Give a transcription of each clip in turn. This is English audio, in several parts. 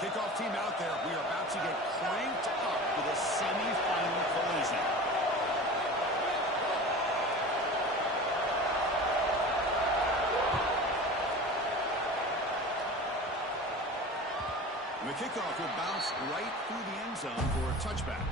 Kickoff team out there. We are about to get cranked up with a semifinal collision. The kickoff will bounce right through the end zone for a touchback.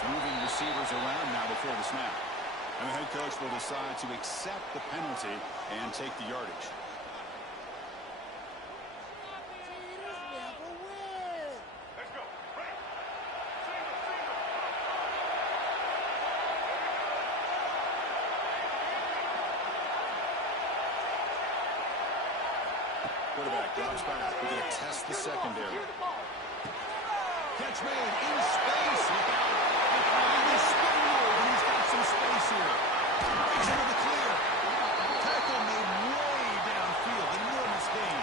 Moving receivers around now before the snap. And the head coach will decide to accept the penalty and take the yardage. Let's go. Ready. Quarterback drops back. We're going to test the secondary. Catch made in space. Look out. He's spinning over, and he's got some space here. He's into the clear. Tackle made way downfield. Enormous gain.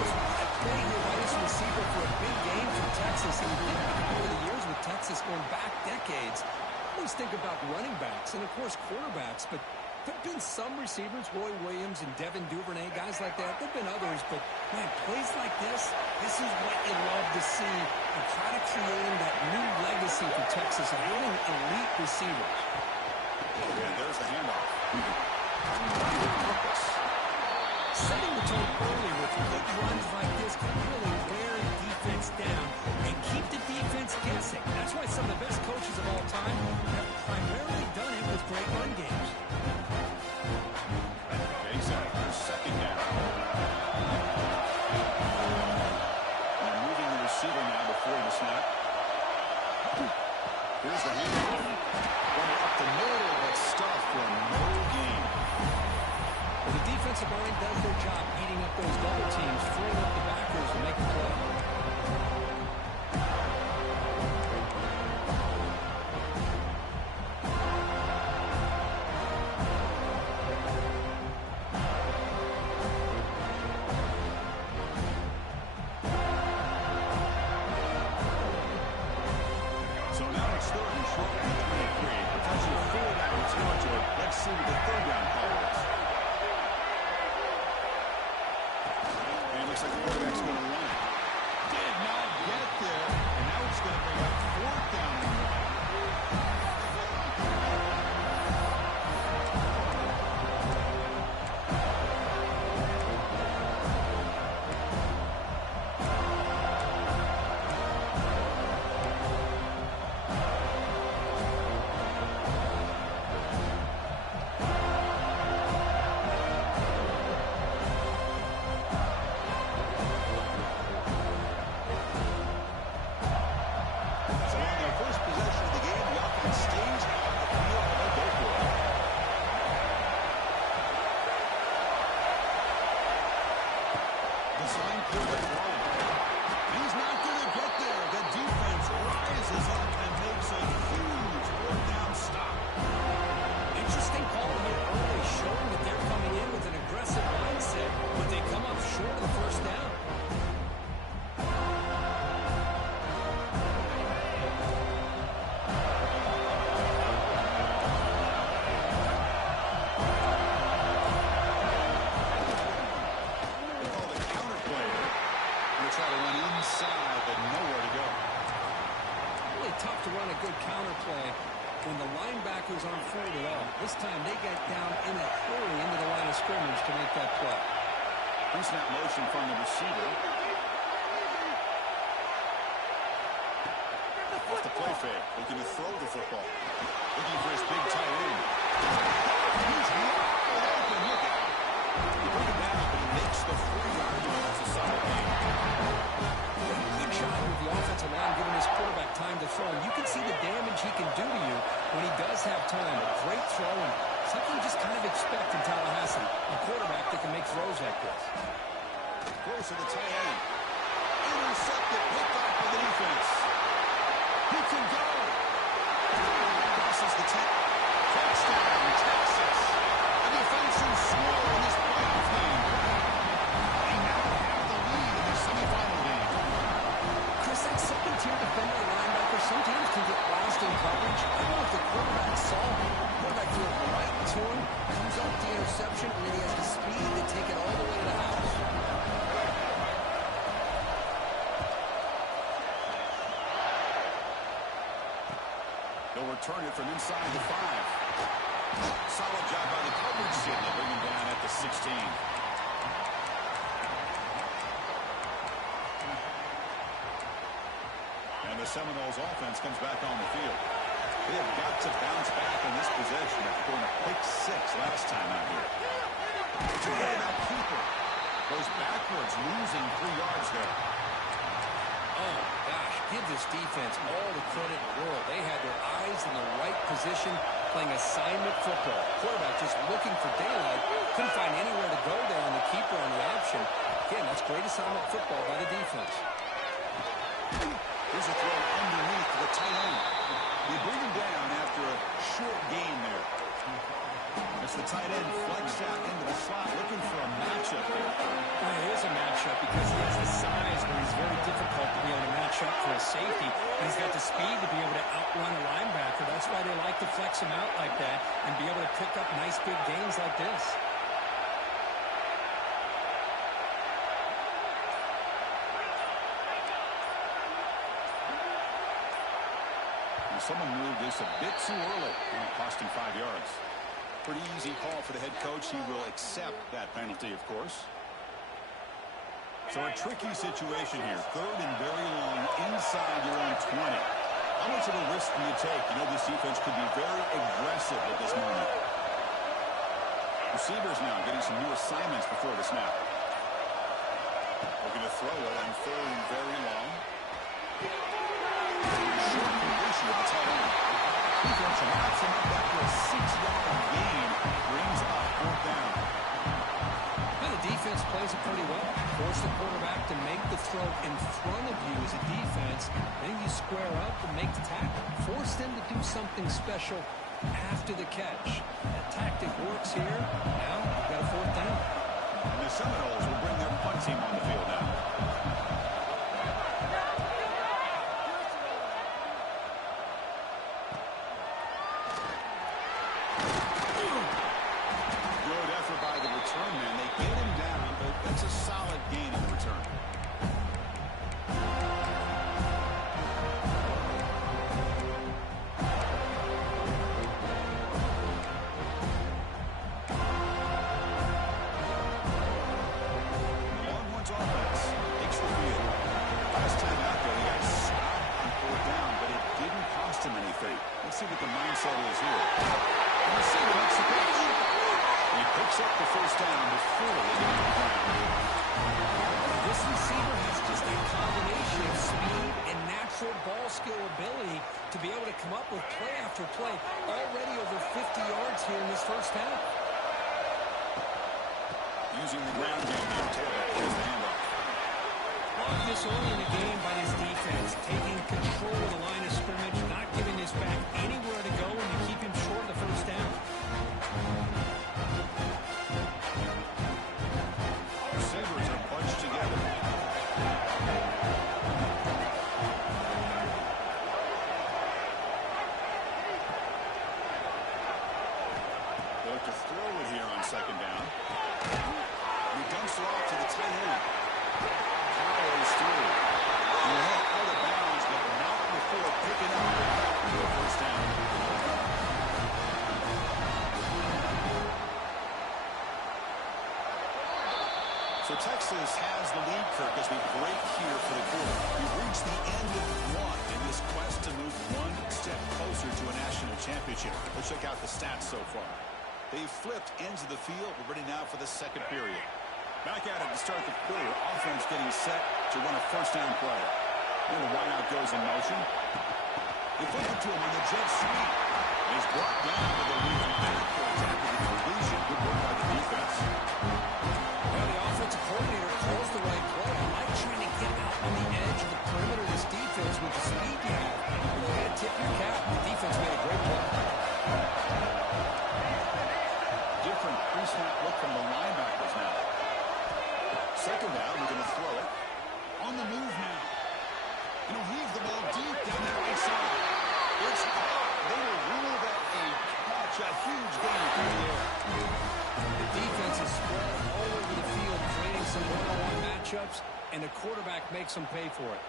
That play here by this receiver for a big game for Texas. And you think about over the years with Texas going back decades, I always think about running backs and, of course, quarterbacks. But there have been some receivers, Roy Williams and Devin Duvernay, guys like that. There have been others, but, man, plays like this is what you love to see. And try to creating that new legacy for Texas of having elite receivers. And there's the handoff. Setting the tone early with big runs like this can really wear the defense down and keep the defense guessing. That's why some of the best coaches of all time have primarily done it with great run games. Exactly. Second down. And moving the receiver now before the snap. Here's the handoff. Going up the middle, but stuffed for no gain. Well, the defensive line does their job eating up those double teams, freeing up the backers to make the play. So now it's third and short at the 23. Potentially 4 down territory. Let's see what the third down call is. And it looks like the quarterback's going to run it. Did not get there. And now it's going to bring up fourth down and 1. So on their first possession of the game, the offense stays on the field and they'll go for it. Designed for the throw. He's not going to get there. The defense rises up and makes a huge fourth down stop. Interesting call here early, showing that they're coming in with an aggressive mindset, but they come up short of the first down. They call the counter play. They try to run inside, but nowhere to go. Really tough to run a good counter play when the linebackers aren't forward at all. This time they get down in a hurry into the line of scrimmage to make that play. Pre-snap motion from the receiver. Off the play fake. Looking to throw the football. Looking for his big tight end. He's wide open. Look out. He put it down, but he makes the 3-yard line. That's a solid gain. Good job with the offensive line giving his quarterback time to throw. And you can see the damage he can do to you when he does have time. A great throw and Something you just kind of expect in Tallahassee. A quarterback that can make throws like this. Throws to the tight end. Intercepted. Picked off by the defense. He can go. Crosses the 10. Touchdown, Texas. A defensive score in this playoff game. They now have the lead in the semifinal game. Chris, that second-tier defender linebacker sometimes can get lost in coverage. I don't know if the quarterback saw him. Quarterback threw it right to him, comes up the interception, and then he has the speed to take it all the way to the house. They'll return it from inside the 5. Solid job by the coverage team. They bring him down at the 16. And the Seminoles offense comes back on the field. They have got to bounce back in this possession after going a pick 6 last time out here. Two-headed keeper goes backwards, losing 3 yards there. Oh, gosh, give this defense all the credit in the world. They had their eyes in the right position, playing assignment football. Quarterback just looking for daylight. Couldn't find anywhere to go there, and the keeper on the option. Again, that's great assignment football by the defense. Here's a throw underneath the tight end. They bring him down after a short gain there. As the tight end flex out into the slot, looking for a matchup here. Well, it is a matchup because he has the size where he's very difficult to be able to match up for a safety. And he's got the speed to be able to outrun a linebacker. That's why they like to flex him out like that and be able to pick up nice big gains like this. Someone moved this a bit too early, costing 5 yards. Pretty easy call for the head coach. He will accept that penalty, of course. So a tricky situation here. 3rd and very long inside your own 20. How much of a risk do you take? You know this defense could be very aggressive at this moment. Receivers now getting some new assignments before the snap. Looking to throw it on 3rd and very long. Short completion of the tight end. Defense knocks him up after a 6-yard gain. Brings up 4th down. Well, the defense plays it pretty well. Force the quarterback to make the throw in front of you as a defense. Then you square up and make the tackle. Force them to do something special after the catch. That tactic works here. Now you've got a 4th down. And the Seminoles will bring their punt team on the field now. See what the mindset is here. And the receiver makes the catch. He picks up the 1st down before they get to the ground. This receiver has just a combination of speed and natural ball skill ability to be able to come up with play after play. Already over 50 yards here in this 1st half. Using the ground game here. Taylor plays the handoff. Blocked this early in the game by his defense, taking control of the line of scrimmage, not giving his back anywhere to go, and to keep him short of the 1st down. Receivers are bunched together. They look to throw it here on 2nd down. He dumps it off to the tight end. Powers through. And out of bounds, but not before picking up the 1st down. So Texas has the lead, Kirk, as we break here for the quarter. We've reached the end of 1 in this quest to move 1 step closer to a national championship. Let's check out the stats so far. They've flipped ends of the field. We're ready now for the 2nd period. Back at it to start the quarter. Offense getting set to run a 1st down play. And the wideout goes in motion. They flip it to him on the jet sweep. He's brought down with a lead backwards after the collision. Good work by the defense. Well, the offensive coordinator calls the right play. I like trying to get out on the edge of the perimeter of this defense with the speed you have. You got to tip your cap. The defense made a great play. Different pre-snap look from the linebackers now. Second down, we're going to throw it. On the move now. And he'll heave the ball deep down the right side. It's caught. They will rule that a catch, a huge gain through the air. The defense is spread all over the field, creating some one-on-one matchups, and the quarterback makes them pay for it.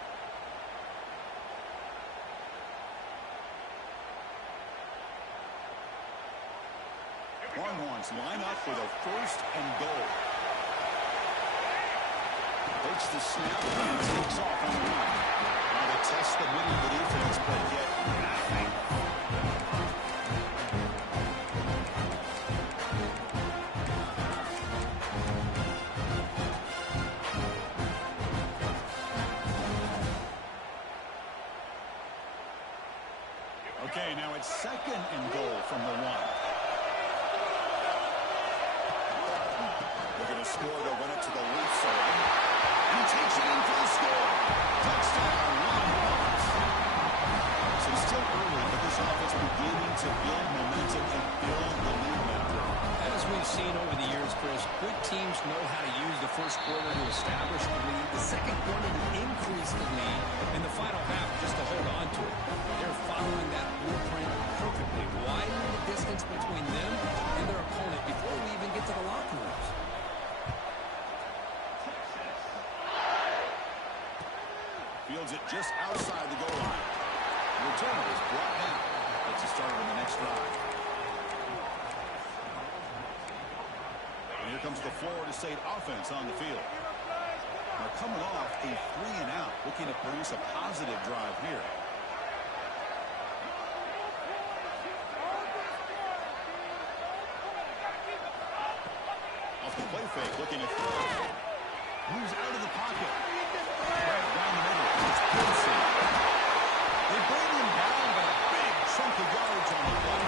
Longhorns line up with a first and goal. Takes the snap and takes off on the run. Now they test the middle of the defense, but yet nothing. Okay, now it's second and goal from the one. They're going to score. They'll run it to the left side. He takes it in for the score. Touchdown, Longhorns. So it's still early, but this offense beginning to build momentum and build the lead now. As we've seen over the years, Chris, good teams know how to use the first quarter to establish the lead, the second quarter to increase the lead, and the final half just to hold on to it. They're following that blueprint perfectly, widening the distance between them and their opponent before we even get to the locker rooms. Fields it just outside the goal line. The return is brought down. Gets us started on the next drive. And here comes the Florida State offense on the field. They're coming off a 3-and-out, looking to produce a positive drive here. Off the play fake, looking to throw. Moves out of the pocket. Right down the middle. It's Pinson. They bring him down by a big chunk of yards on the play.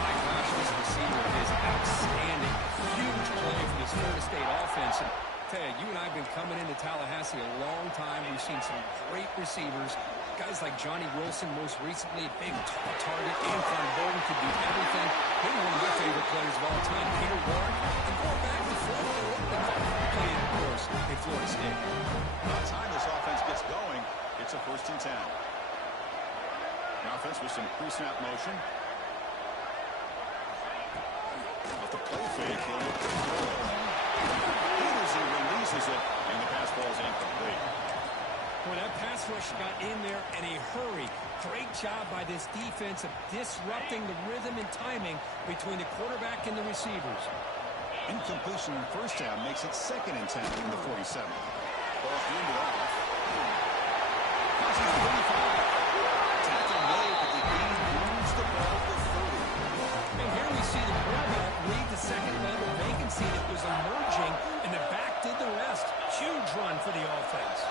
My gosh, this receiver is outstanding. Huge play for this Florida State offense. And tell you, you and I have been coming into Tallahassee a long time. We've seen some great receivers. Guys like Johnny Wilson, most recently, big, tall target. Anquan Bolden could do everything. Maybe one of my favorite players of all time, Peter Warren. And going back to Florida, playing, of course, in Florida State. By the time this offense gets going, it's a 1st and 10. The offense with some pre-snap motion. Off the play fake, he'll look to throw. Peterson releases it, and the pass ball is incomplete. Well, that pass rush got in there in a hurry. Great job by this defense of disrupting the rhythm and timing between the quarterback and the receivers. Incompletion in the first half makes it 2nd and 10 from the 47. Ball handed off. Crosses the 35. Tackle made, but the game moves the ball to 30. And here we see the quarterback read the second level vacancy that was emerging, and the back did the rest. Huge run for the offense.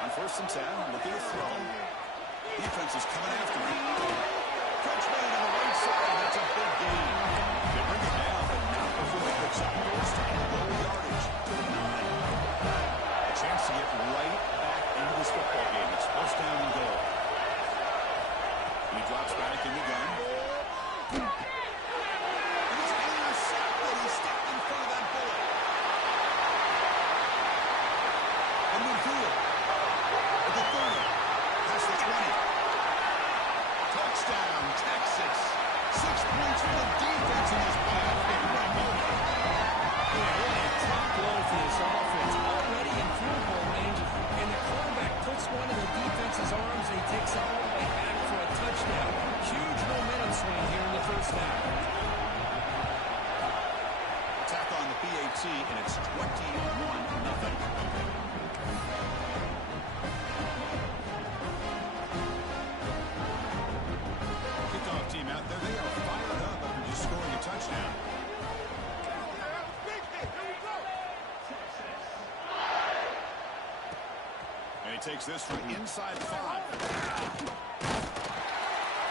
On 1st and 10, looking to throw. Defense is coming after him. Catch made on the right side. That's a big gain. They bring it down, but not before he picks up 1st and goal yardage to the 9. A chance to get right back into this football game. It's 1st down and goal. He drops back in the gun. And he's intercepted. He stepped in front of that bullet. And midfield. At the 30. Past the 20. Touchdown, Texas. 6 points for the defense in this playoff game. What a moment. Really a top blow for this offense. Already in field goal range, and the quarterback puts one in the defense's arms, and he takes it all the way back for a touchdown. Huge momentum swing here in the first half. Attack on the PAT, and it's 21-0. Kickoff team out there. They are fired up after just scoring a touchdown. he takes this from inside the 5.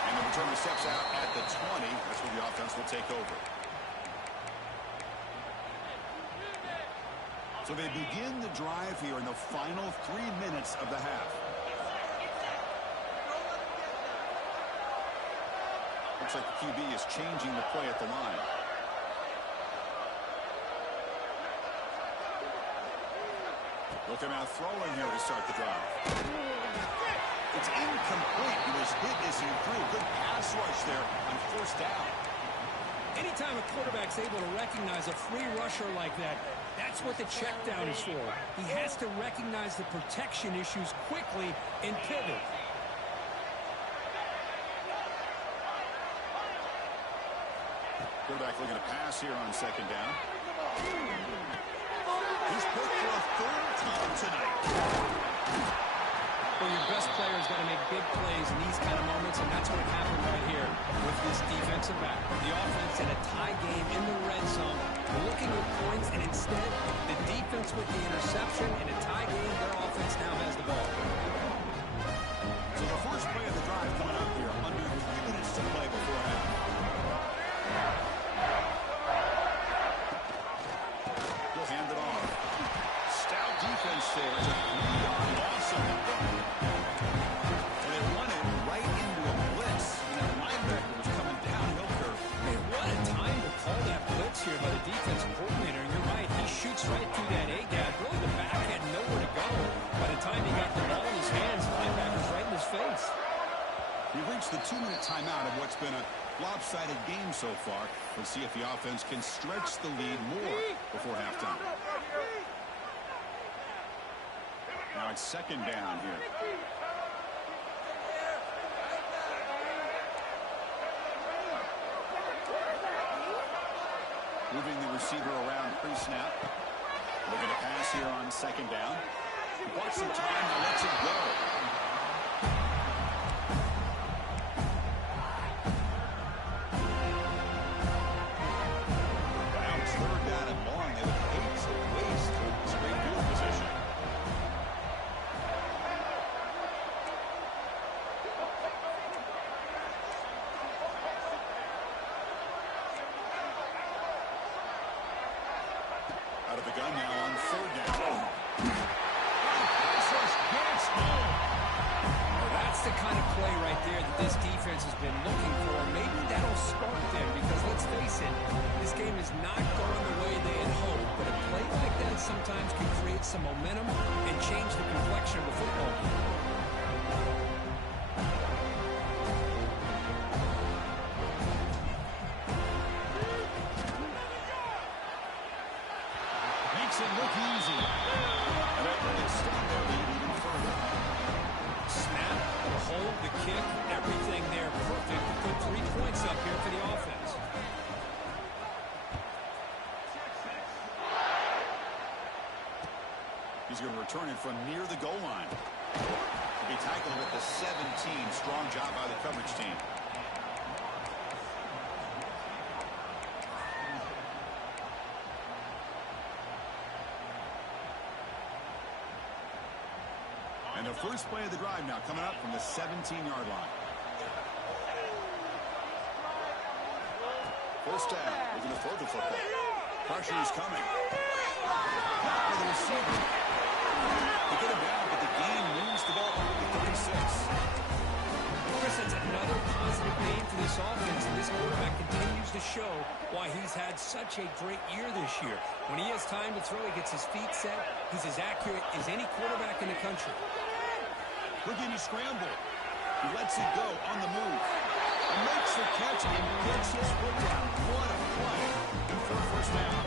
And the returner steps out at the 20. That's where the offense will take over. So they begin the drive here in the final 3 minutes of the half. Looks like the QB is changing the play at the line. Look him out throwing here to start the drive. It's incomplete. He was hit as he threw. Good pass rush there on first down. Anytime a quarterback's able to recognize a free rusher like that, that's what the check down is for. He has to recognize the protection issues quickly and pivot. Quarterback looking to pass here on second down. He's put for a third time tonight. Well, your best player's got to make big plays in these kind of moments, and that's what happened right here with this defensive back. The offense in a tie game in the red zone, looking at points, and instead, the defense with the interception. In a tie game, their offense now has the ball. So the first play of the drive coming up here, under 3 minutes to play before half. He'll hand it off. Stout defense there. It's a 3-yard loss on the run. And they run it right into a blitz. And that linebacker was coming downhill curve. Man, what a time to call that blitz here by the defensive coordinator. You're right. He shoots right through that A-gap. Really, the back had nowhere to go. By the time he got the ball in his hands, the linebacker's right in his face. We reached the 2-minute timeout of what's been a lopsided game so far. Let's see if the offense can stretch the lead more before halftime. Now it's second down here. Moving the receiver around pre-snap. Looking to pass here on second down. Watch some time, now lets it go. Now it's third down and long. They would hate to waste this great field position. Out of the gun now on third down. Well, that's the kind of play right there that this defense has been looking for. Maybe that'll spark them because, let's face it, this game is not going the way they had hoped. But a play like that sometimes can create some momentum and change the complexion of the football game. Makes it look easy. And that will extend their lead even further. Snap, the hold, the kick, everything there perfect to put 3 points up here for the offense. He's going to return it from near the goal line. He'll be tackled at the 17. Strong job by the coverage team. And the first play of the drive now coming up from the 17-yard line. First down, looking to throw the football. Pressure is coming. Back to the receiver. They get him down, but the gain moves the ball over the 36. Chris, it's another positive game for this offense, and this quarterback continues to show why he's had such a great year this year. When he has time to throw, he gets his feet set. He's as accurate as any quarterback in the country. Looking to scramble. He lets it go on the move. And makes the catch and gets his foot down. What a play. And for a first down.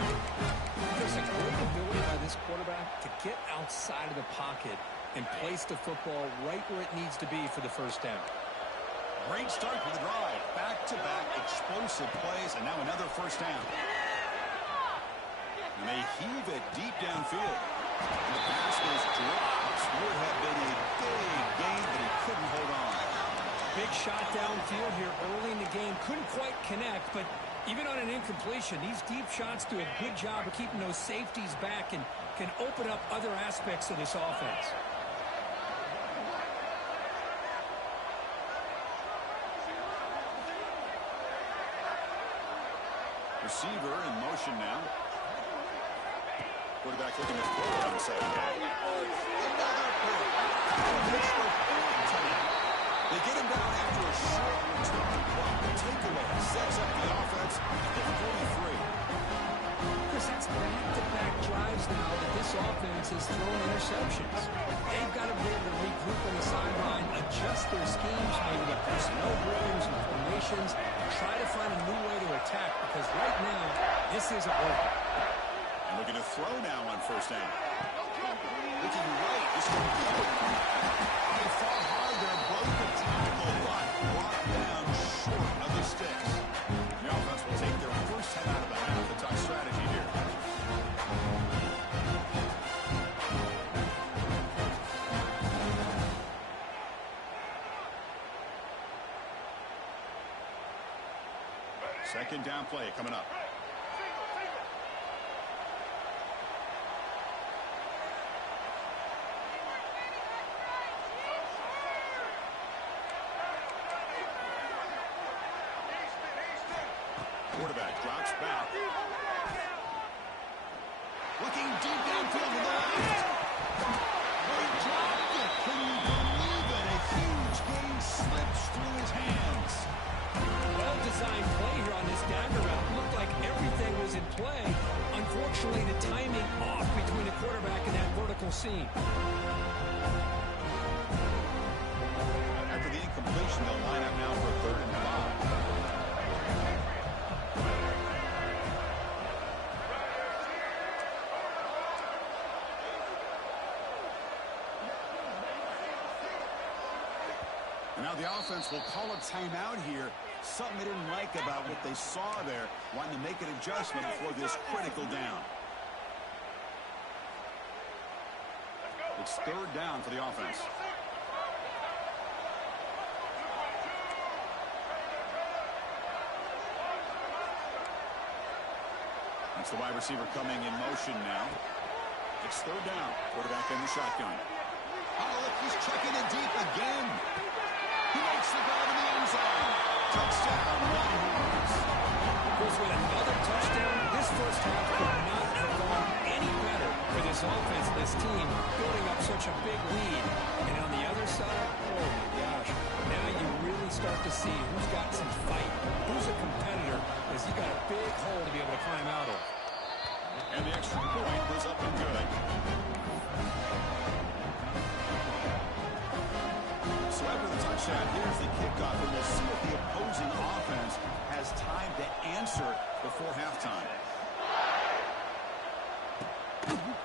There's a great ability by this quarterback to get outside of the pocket and place the football right where it needs to be for the first down. Great start for the drive. Back-to-back explosive plays, and now another first down. And they heave it deep downfield. And the pass is dropped. Would have been a big game, but he couldn't hold on. Big shot downfield here early in the game. Couldn't quite connect, but even on an incompletion, these deep shots do a good job of keeping those safeties back and can open up other aspects of this offense. Receiver in motion now. Quarterback looking to throw it on the second down. They get him down after a short return. The takeaway sets up the offense at the 43. Chris, that's back-to-back drives now that this offense has thrown interceptions. They've got to be able to regroup on the sideline, adjust their schemes, maybe get personnel groupings and formations, try to find a new way to attack, because right now, this isn't working. And looking to throw now on first down. Looking right. This is going to be open. They fought hard there. Broke the tackle, but brought down short of the sticks. The offense will take their first head out of the half. The top strategy here. Second down play coming up. Quarterback drops back. Looking deep downfield to the left. They dropped it. Can you believe it? A huge gain slips through his hands. Well-designed play here on this dagger route. Looked like everything was in play. Unfortunately, the timing off between the quarterback and that vertical seam. After the incompletion, they'll line up now for 3rd and 5. And now the offense will call a timeout here. Something they didn't like about what they saw there. Wanting to make an adjustment before this critical down. It's 3rd down for the offense. That's the wide receiver coming in motion now. It's 3rd down. Quarterback in the shotgun. Oh, look, he's checking it deep again. He makes the grab in the end zone. Touchdown, Longhorns. Goes with another touchdown. This first half could not have gone any better for this offense, this team, building up such a big lead. And on the other side, oh my gosh, now you really start to see who's got some fight, who's a competitor, because you got a big hole to be able to climb out of. And the extra point was up and good. So after the touchdown, here's the kickoff, and we'll see if the opposing offense has time to answer before halftime.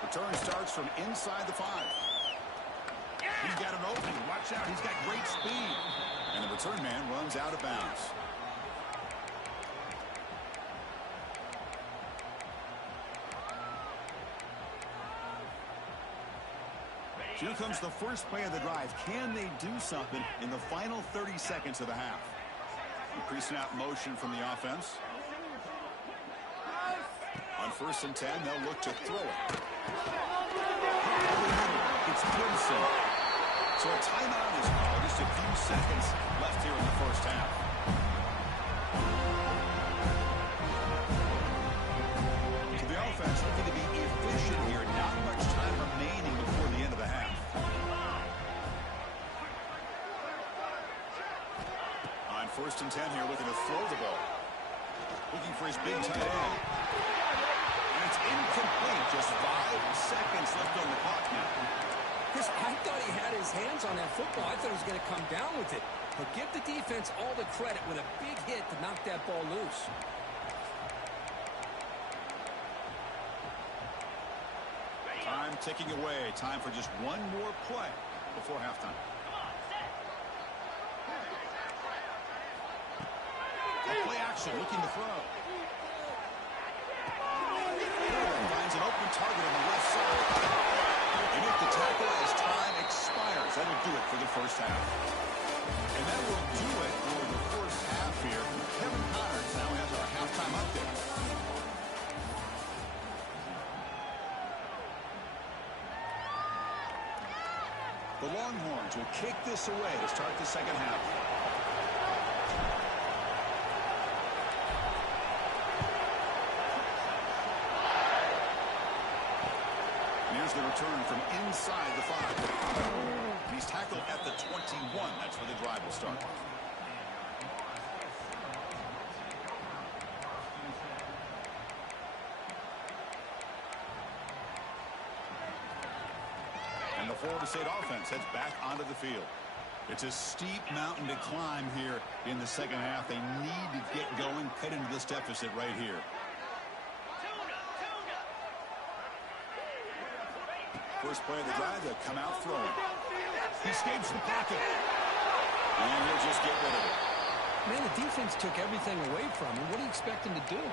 Return starts from inside the 5. He's got an opening. Watch out. He's got great speed. And the return man runs out of bounds. Here comes the first play of the drive. Can they do something in the final 30 seconds of the half? The pre-snap motion from the offense. On 1st and 10, they'll look to throw it. It's Gibson. So a timeout is called. Just a few seconds left here in the first half. So the offense looking to be efficient here. Not much time remaining before the end of the half. On 1st and 10 here, looking to throw the ball. Looking for his big tight end. And it's incomplete. Just 5 seconds left on the clock now. Chris, I thought he had his hands on that football. I thought he was going to come down with it. But give the defense all the credit with a big hit to knock that ball loose. Time ticking away. Time for just one more play before halftime. Play action, looking to throw. Finds an open target on the left side. And if the tackle as time expires, that'll do it for the first half. And that will do it for the first half here. Kevin Connors now has our halftime update. The Longhorns will kick this away to start the second half. Here's the return from inside the 5. And he's tackled at the 21. That's where the drive will start. And the Florida State offense heads back onto the field. It's a steep mountain to climb here in the second half. They need to get going, cut into this deficit right here. First play of the drive, they'll come out throwing. He escapes the pocket. And he'll just get rid of it. Man, the defense took everything away from him. What do you expect him to do?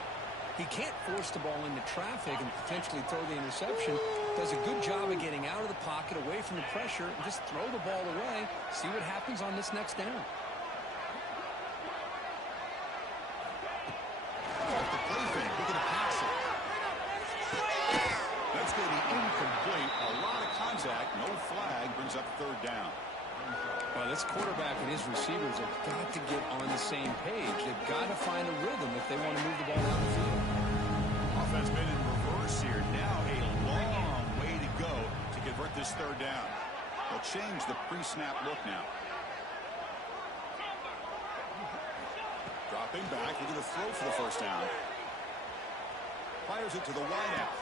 He can't force the ball into traffic and potentially throw the interception. Does a good job of getting out of the pocket, away from the pressure, and just throw the ball away. See what happens on this next down. Off the play fake, look at the pass it. That's going to be incomplete. A lot of contact, no flag, brings up third down. Well, this quarterback and his receivers have got to get on the same page. They've got to find a rhythm if they want to move the ball down the field. Offense been in reverse here. Now a long way to go to convert this third down. They'll change the pre-snap look now. Dropping back, we're going to throw for the first down. Fires it to the wideout.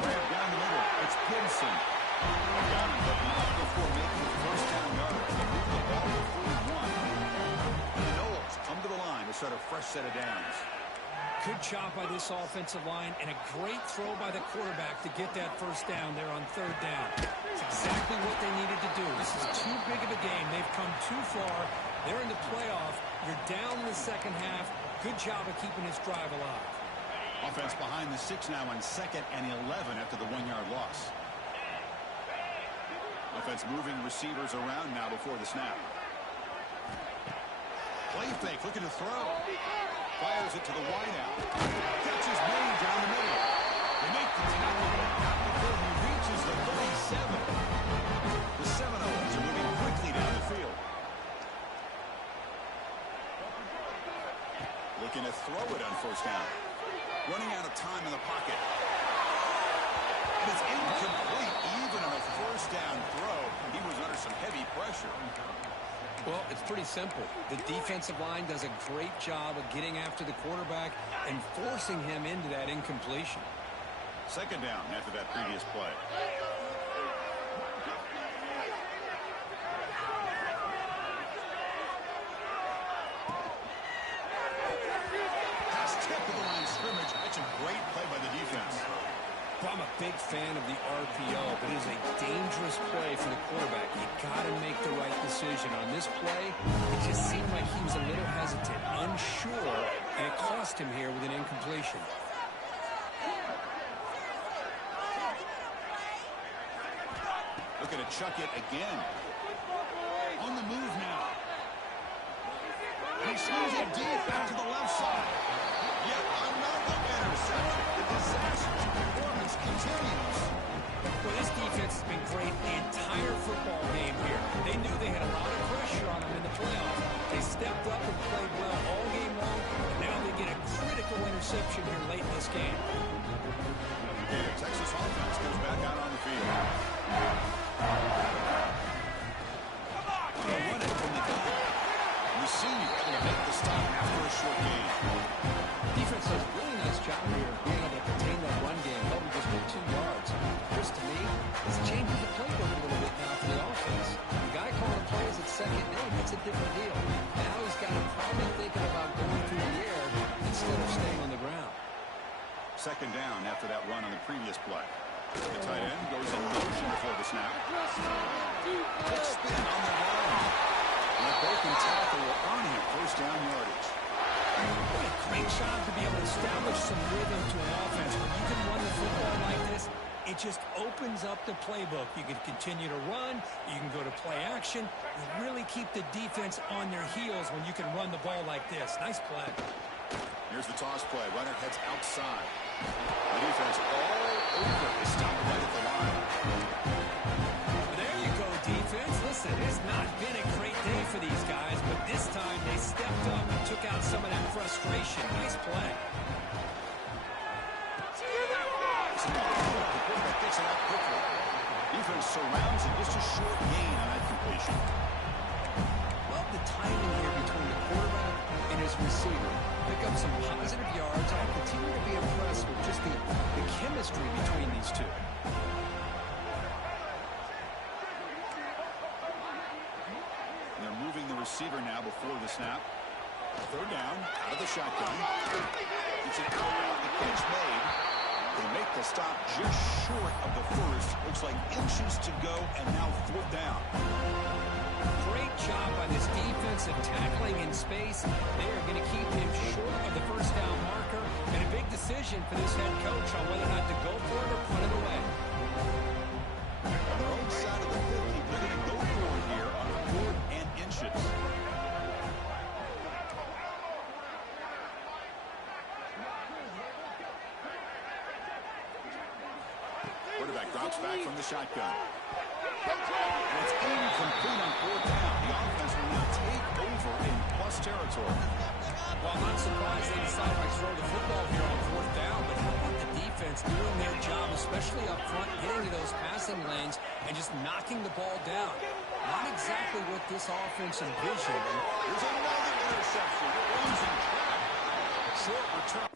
Grab down the middle. It's Pinson. Got him, but not before making the first down yard. They move the ball to 41. The Noles come to the line to start a fresh set of downs. Good job by this offensive line and a great throw by the quarterback to get that first down there on third down. It's exactly what they needed to do. This is too big of a game. They've come too far. They're in the playoff. You're down in the second half. Good job of keeping this drive alive. Offense behind the 6 now on 2nd and 11 after the 1-yard loss. Offense moving receivers around now before the snap. Play fake, looking to throw. Fires it to the wideout. Catch is made down the middle. They make the tackle, but not before he reaches the 37. The Seminoles are moving quickly down the field. Looking to throw it on first down. Running out of time in the pocket. And it's incomplete. Even on a first down throw, he was under some heavy pressure. Well, it's pretty simple. The defensive line does a great job of getting after the quarterback and forcing him into that incompletion. Second down after that previous play. Pass tip of the line of scrimmage. That's a great play by the defense. I'm a big fan of the RPO, but it is a dangerous play for the quarterback. You got to make the right decision. On this play, it just seemed like he was a little hesitant, unsure, and it cost him here with an incompletion. Looking to chuck it again. On the move now. He swings it deep back to the left side. Yet another interception. The disastrous performance continues. Well, this defense has been great the entire football game here. They knew they had a lot of pressure on them in the playoffs. They stepped up and played well all game long, and now they get a critical interception here late in this game. And Texas offense goes back out on the field. They'll run it from the gun. The senior able to make the stop after a short game. Defense does a really nice job here being able to contain that run game, held him just for 2 yards. Chris, to me, this changes the playbook a little bit now for the offense. The guy calling plays at second down, that's a different deal. Now he's got him probably thinking about going through the air instead of staying on the ground. Second down after that run on the previous play. The tight end goes in motion before the snap. Quick spin on the run. And a broken tackle will earn him first down yardage. What a great job to be able to establish some rhythm to an offense. When you can run the football like this, it just opens up the playbook. You can continue to run. You can go to play action. You really keep the defense on their heels when you can run the ball like this. Nice play. Here's the toss play. Runner heads outside. The defense all over is stopped right at the line. There you go, defense. Listen, it's not been a great day for these guys, but this time they stepped up and took out some of that frustration. Nice play. The quarterback picks it up quickly. surrounds him. Just a short gain on that completion. Love the timing here between the quarterback and his receiver. Pick up some positive yards. I continue to be impressed with just the chemistry between these two. They're moving the receiver now before the snap. Third down, out of the shotgun. It's an out, the catch made. They make the stop just short of the first. Looks like inches to go, and now fourth down. Great job by this defense of tackling in space. They are going to keep him short of the first down marker. And a big decision for this head coach on whether or not to go for it or punt it away. On their own side of the 50, they're going to go for it here on 4th and inches. Quarterback drops back from the shotgun. And it's incomplete on 4th down. The offense will now take over in plus territory. Well, I'm not surprised they decided to throw the football here on 4th down, but how about the defense doing their job, especially up front, getting to those passing lanes and just knocking the ball down? Not exactly what this offense envisioned. There's another interception. It runs in track. Short return.